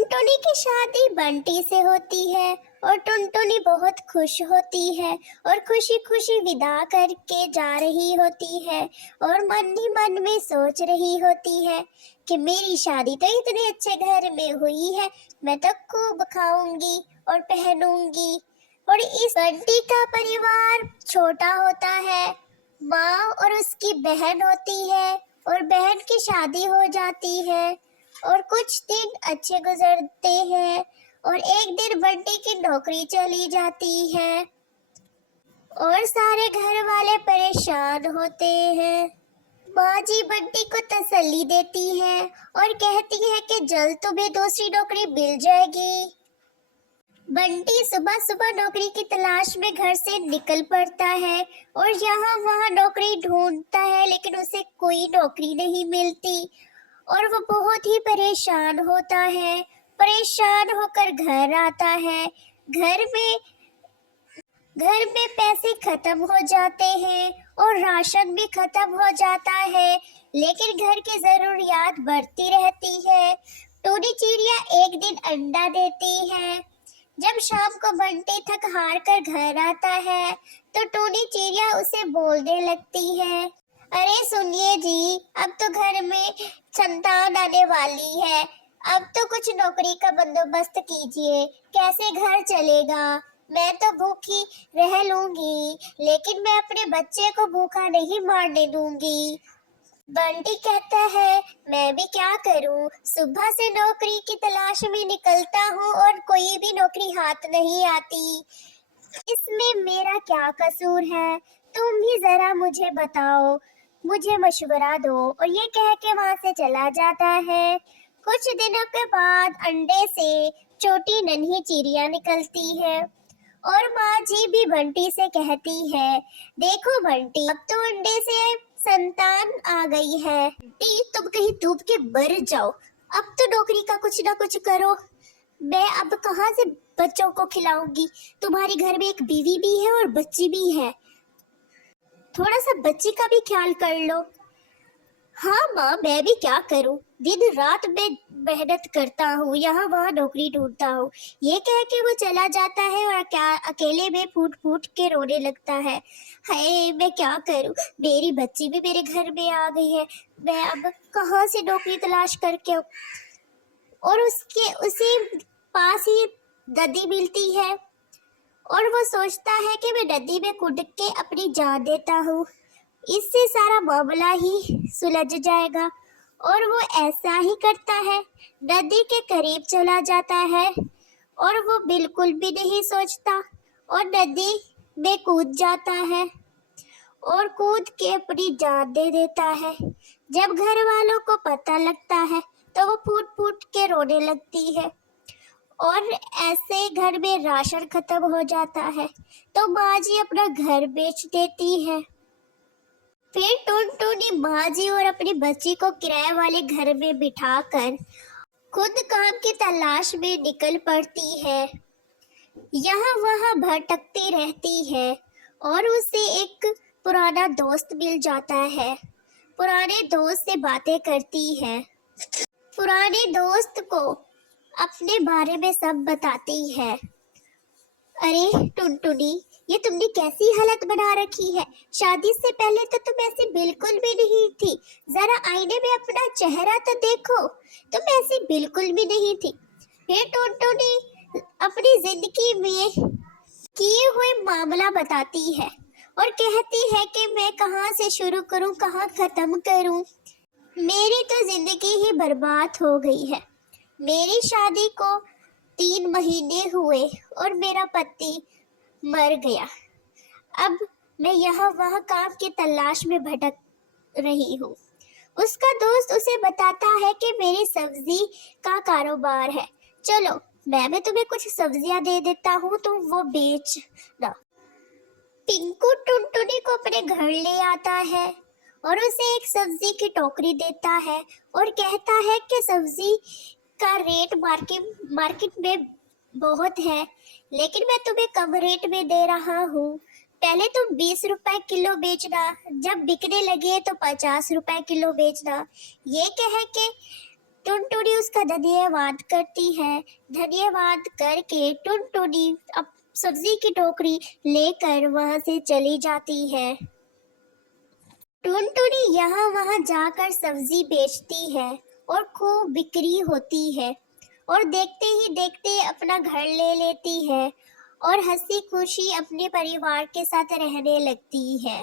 टुनटुनी की शादी बंटी से होती है और टुनटुनी बहुत खुश होती है और खुशी खुशी विदा करके जा रही होती है और मन ही मन में सोच रही होती है कि मेरी शादी तो इतने अच्छे घर में हुई है, मैं तो खूब खाऊंगी और पहनूंगी। और इस बंटी का परिवार छोटा होता है, माँ और उसकी बहन होती है और बहन की शादी हो जाती है और कुछ दिन अच्छे गुजरते हैं और एक दिन बंटी की नौकरी चली जाती है और सारे घर वाले परेशान होते हैं। माँ जी बंटी को तसल्ली देती है और कहती है कि जल्द तुम्हें दूसरी नौकरी मिल जाएगी। बंटी सुबह सुबह नौकरी की तलाश में घर से निकल पड़ता है और यहाँ वहाँ नौकरी ढूंढता है, लेकिन उसे कोई नौकरी नहीं मिलती और वो बहुत ही परेशान होता है। परेशान होकर घर आता है। घर में पैसे खत्म हो जाते हैं और राशन भी खत्म हो जाता है, लेकिन घर की जरूरियात बढ़ती रहती है। टूनी चिड़िया एक दिन अंडा देती है। जब शाम को बंटी थक हार कर घर आता है तो टूनी चिड़िया उसे बोलने लगती है, अरे सुनिए जी, अब तो घर में संतान आने वाली है, अब तो कुछ नौकरी का बंदोबस्त कीजिए, कैसे घर चलेगा? मैं तो भूखी रह लूंगी, लेकिन मैं अपने बच्चे को भूखा नहीं मारने दूंगी। बंटी कहता है, मैं भी क्या करूं, सुबह से नौकरी की तलाश में निकलता हूं और कोई भी नौकरी हाथ नहीं आती, इसमें मेरा क्या कसूर है? तुम ही जरा मुझे बताओ, मुझे मशवरा दो। और ये कह के वहां से चला जाता है। कुछ दिनों के बाद अंडे से छोटी नन्ही चिड़िया निकलती है और माँ जी भी बंटी से कहती है, देखो बंटी, अब तो अंडे से संतान आ गई है, तुम कहीं डूब के मर जाओ, अब तो नौकरी का कुछ ना कुछ करो, मैं अब कहाँ से बच्चों को खिलाऊंगी? तुम्हारे घर में एक बीवी भी है और बच्ची भी है, थोड़ा सा बच्ची का भी ख्याल कर लो। हाँ माँ, मैं भी क्या करूँ, दिन रात मैं मेहनत करता हूँ, यहाँ वहाँ नौकरी ढूंढता हूँ। ये कह के वो चला जाता है और क्या अकेले में फूट फूट के रोने लगता है। हाय, मैं क्या करूँ, मेरी बच्ची भी मेरे घर में आ गई है, मैं अब कहाँ से नौकरी तलाश करके। और उसके उसी पास ही नदी मिलती है और वो सोचता है कि मैं नदी में कूद के अपनी जान देता हूँ, इससे सारा मामला ही सुलझ जाएगा। और वो ऐसा ही करता है, नदी के करीब चला जाता है और वो बिल्कुल भी नहीं सोचता और नदी में कूद जाता है और कूद के अपनी जान दे देता है। जब घर वालों को पता लगता है तो वो फूट फूट के रोने लगती है और ऐसे घर में राशन खत्म हो जाता है तो माँ जी अपना घर बेच देती है। फिर टुनटुनी माँ जी और अपनी बच्ची को किराए वाले घर में बिठाकर खुद काम की तलाश में निकल पड़ती है। यहाँ वहाँ भटकती रहती है और उसे एक पुराना दोस्त मिल जाता है। पुराने दोस्त से बातें करती है। पुराने दोस्त को अपने बारे में सब बताती है। अरे टुनटुनी, ये तुमने कैसी हालत बना रखी है, शादी से पहले तो तुम ऐसी बिल्कुल भी नहीं थी, जरा आईने में अपना चेहरा तो देखो, तुम ऐसी बिल्कुल भी नहीं थी। फिर टुनटुनी अपनी जिंदगी में किए हुए मामला बताती है और कहती है कि मैं कहाँ से शुरू करूँ, कहाँ खत्म करूँ, मेरी तो जिंदगी ही बर्बाद हो गई है। मेरी शादी को 3 महीने हुए और मेरा पति मर गया, अब मैं यहाँ वहाँ काम की तलाश में भटक रही हूँ। उसका दोस्त उसे बताता है कि मेरी सब्जी का कारोबार है, चलो मैं तुम्हें कुछ सब्जियां दे देता हूँ, तुम वो बेचना। टिंकू टुनटुनी को अपने घर ले आता है और उसे एक सब्जी की टोकरी देता है और कहता है कि सब्जी का रेट मार्केट में बहुत है, लेकिन मैं तुम्हें कम रेट में दे रहा हूँ, पहले तुम 20 रुपए किलो बेचना, जब बिकने लगे तो 50 रुपए किलो बेचना। ये कह के टुनटुनी उसका धन्यवाद करती है। धन्यवाद करके टुनटुनी अब सब्जी की टोकरी लेकर वहां से चली जाती है। टुनटुनी यहाँ वहाँ जाकर सब्जी बेचती है और खूब बिक्री होती है और देखते ही देखते अपना घर ले लेती है और हंसी खुशी अपने परिवार के साथ रहने लगती है।